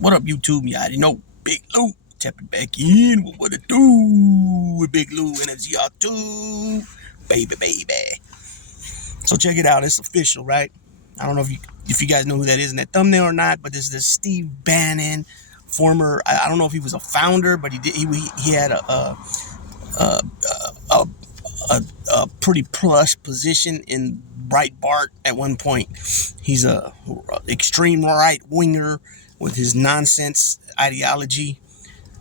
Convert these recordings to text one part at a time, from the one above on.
What up, YouTube? You already know. Big Lou. Tapping back in with what it do with Big Lou and ZR2. Baby. So check it out. It's official, right? I don't know if you guys know who that is in that thumbnail or not, but this is Steve Bannon, former. I don't know if he was a founder, but he had a pretty plush position in Breitbart at one point. He's a extreme right winger with his nonsense ideology,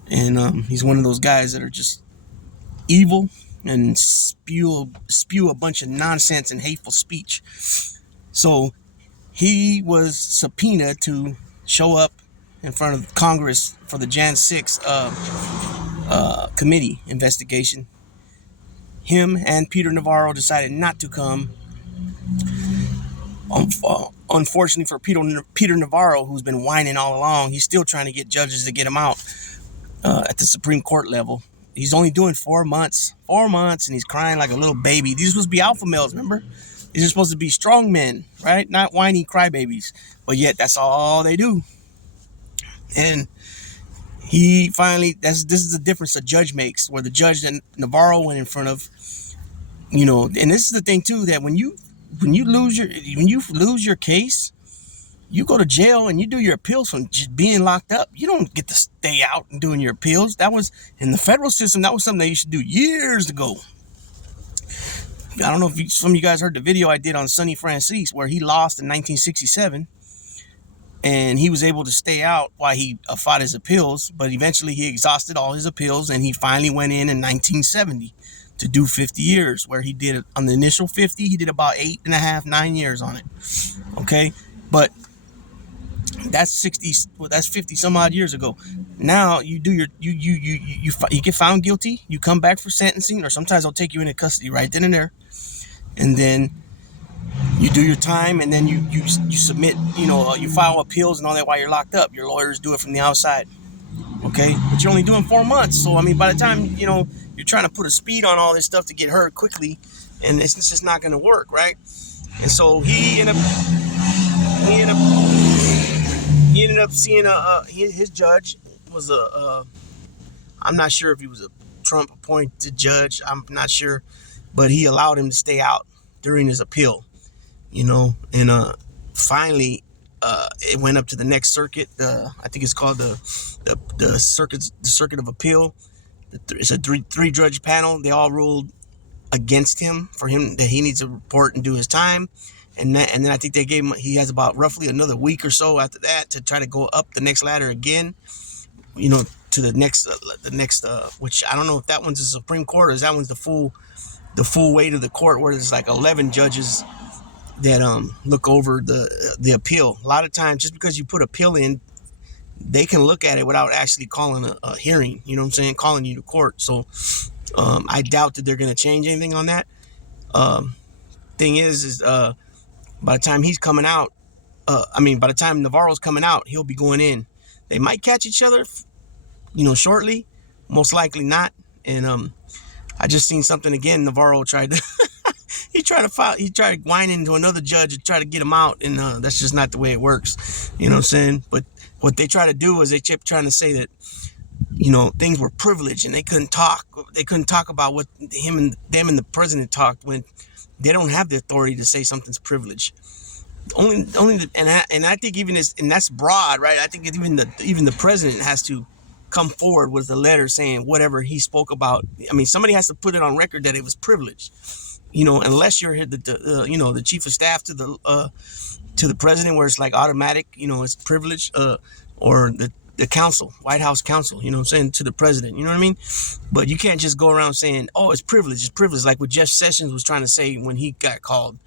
and he's one of those guys that are just evil and spew a bunch of nonsense and hateful speech. So he was subpoenaed to show up in front of Congress for the Jan 6 committee investigation. Him and Peter Navarro decided not to come. Unfortunately for Peter Navarro, who's been whining all along, he's still trying to get judges to get him out at the Supreme Court level. He's only doing 4 months, and he's crying like a little baby. These are supposed to be alpha males, remember? These are supposed to be strong men, right? Not whiny crybabies. But yet, that's all they do. And he finally, this is the difference a judge makes, where the judge that Navarro went in front of, and this is the thing too, that when you lose your case, you go to jail and you do your appeals from just being locked up. You don't get to stay out and doing your appeals. That was in the federal system. That was something that you should do years ago. I don't know if some of you guys heard the video I did on Sonny Francis, where he lost in 1967, and he was able to stay out while he fought his appeals. But eventually he exhausted all his appeals, and he finally went in 1970 to do 50 years, where he did, on the initial 50, he did about 9 years on it. Okay, but that's 50 some odd years ago. Now you do you get found guilty, you come back for sentencing, or sometimes they'll take you into custody right then and there, and then you do your time, and then you submit, you file appeals and all that while you're locked up. Your lawyers do it from the outside. Okay, but you're only doing 4 months, so I mean, by the time you're trying to put a speed on all this stuff to get heard quickly, and it's just not going to work, right? And so he ended up seeing his judge was I'm not sure if he was a Trump appointed judge. I'm not sure, but he allowed him to stay out during his appeal, and finally it went up to the next circuit. I think it's called the circuit of appeal. It's a three judge panel. They all ruled against him, for him that he needs to report and do his time. And then I think they gave him, he has about roughly another week or so after that to try to go up the next ladder again, to the next, which I don't know if that one's the Supreme Court or if that one's the full weight of the court, where there's like 11 judges that look over the appeal. A lot of times, just because you put appeal in, they can look at it without actually calling a hearing, calling you to court. So I doubt that they're going to change anything on that. Thing is by the time he's coming out, by the time Navarro's coming out, he'll be going in. They might catch each other, shortly. Most likely not. And I just seen something again. Navarro tried to he tried whining to another judge to try to get him out, and that's just not the way it works. You know what I'm saying? But what they try to do is they kept trying to say that things were privileged, and they couldn't talk. They couldn't talk about what them and the president talked, when they don't have the authority to say something's privileged. And I think even this, and that's broad, right? I think even the president has to come forward with a letter saying whatever he spoke about. I mean, somebody has to put it on record that it was privileged. Unless you're the chief of staff to the president, where it's like automatic, it's privileged, or the counsel, White House counsel, to the president, you know what I mean? But you can't just go around saying, oh, it's privilege, like what Jeff Sessions was trying to say when he got called.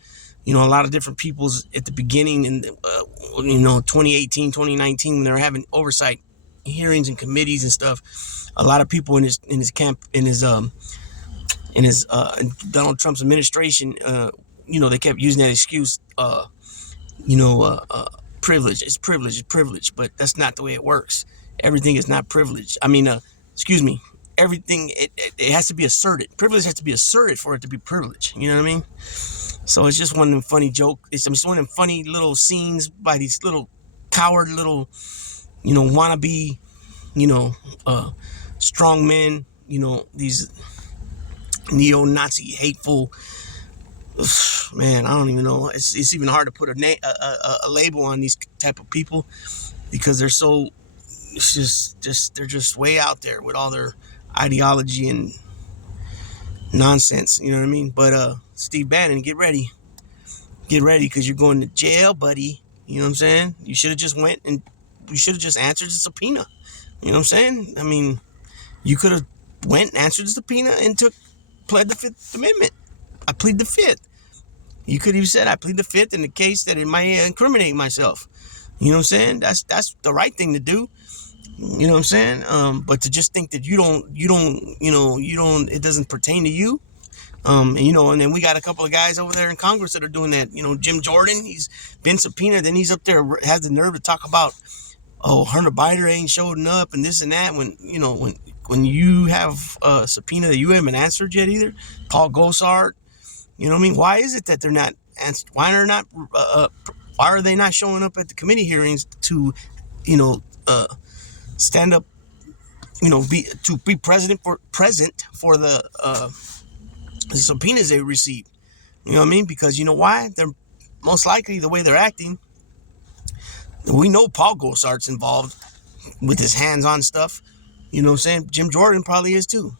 A lot of different people's at the beginning in 2018, 2019, when they were having oversight hearings and committees and stuff, a lot of people in his Donald Trump's administration, they kept using that excuse, privilege. It's privilege, but that's not the way it works. Everything is not privilege. Everything, it has to be asserted. Privilege has to be asserted for it to be privilege. You know what I mean? So it's just one of them funny jokes. It's one of them funny little scenes by these little coward little want to be, you know, strong men, these neo-Nazi hateful, man, I don't even know. It's even hard to put a label on these type of people because they're so, it's just they're just way out there with all their ideology and nonsense. You know what I mean? But Steve Bannon, get ready, because you're going to jail, buddy. You know what I'm saying? You should have just went and you should have just answered the subpoena. You know what I'm saying? I mean, you could have went and answered the subpoena and pled the Fifth Amendment. I plead the Fifth. You could have said I plead the Fifth in the case that it might incriminate myself. You know what I'm saying? That's the right thing to do. You know what I'm saying? But to just think that you don't, it doesn't pertain to you. And then we got a couple of guys over there in Congress that are doing that. Jim Jordan, he's been subpoenaed. Then he's up there, has the nerve to talk about, Hunter Biden ain't showing up and this and that. When you have a subpoena that you haven't answered yet either. Paul Gosar, you know what I mean? Why is it that they're not answered? Why are they not showing up at the committee hearings to, stand up, be present for the subpoenas they received? You know what I mean? Because you know why? They're most likely, the way they're acting, we know Paul Gosart's involved with his hands-on stuff. You know what I'm saying? Jim Jordan probably is too.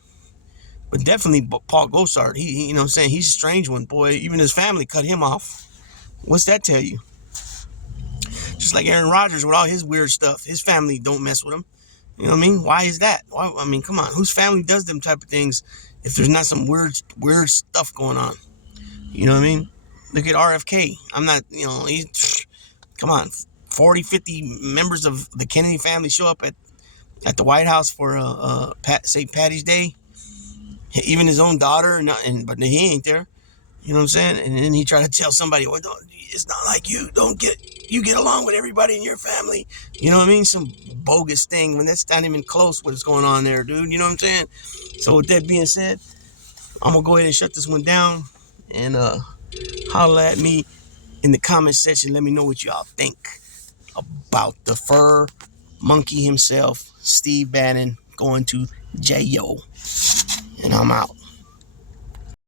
But definitely Paul Gosar, he you know what I'm saying? He's a strange one, boy. Even his family cut him off. What's that tell you? Just like Aaron Rodgers with all his weird stuff. His family don't mess with him. You know what I mean? Why is that? I mean, come on. Whose family does them type of things if there's not some weird stuff going on? You know what I mean? Look at RFK. I'm not, come on. 40, 50 members of the Kennedy family show up at the White House for St. Patty's Day. Even his own daughter, but he ain't there. You know what I'm saying? And then he tried to tell somebody, well, it's not like you get along with everybody in your family. You know what I mean? Some bogus thing when that's not even close what's going on there, dude. You know what I'm saying? So with that being said, I'm going to go ahead and shut this one down and holla at me in the comment section. Let me know what y'all think about the fur monkey himself, Steve Bannon, going to jail. And I'm out.